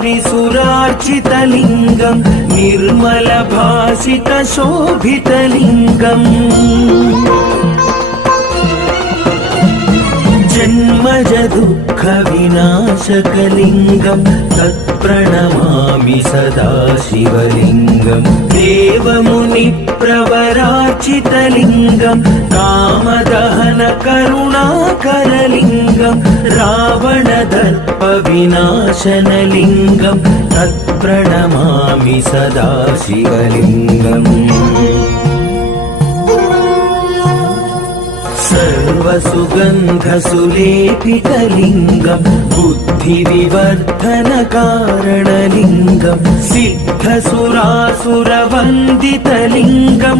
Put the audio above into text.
वारिसुरार्चितलिङ्गम् निर्मलभासितशोभितलिङ्गम् जन्मज दुःखविनाशकलिङ्गम् तत्प्रणमामि सदा शिवलिङ्गम् देवमुनिप्रवरार्चितलिङ्गम् कामदहनकरुणाकरलिङ्गम् रावणदर्पविनाशनलिङ्गम् तत्प्रणमामि सदा शिवलिङ्गम् सर्वसुगन्धसुलेपितलिङ्गम् बुद्धिविवर्धनकारणलिङ्गम् सिद्धसुरासुरवन्दितलिङ्गम्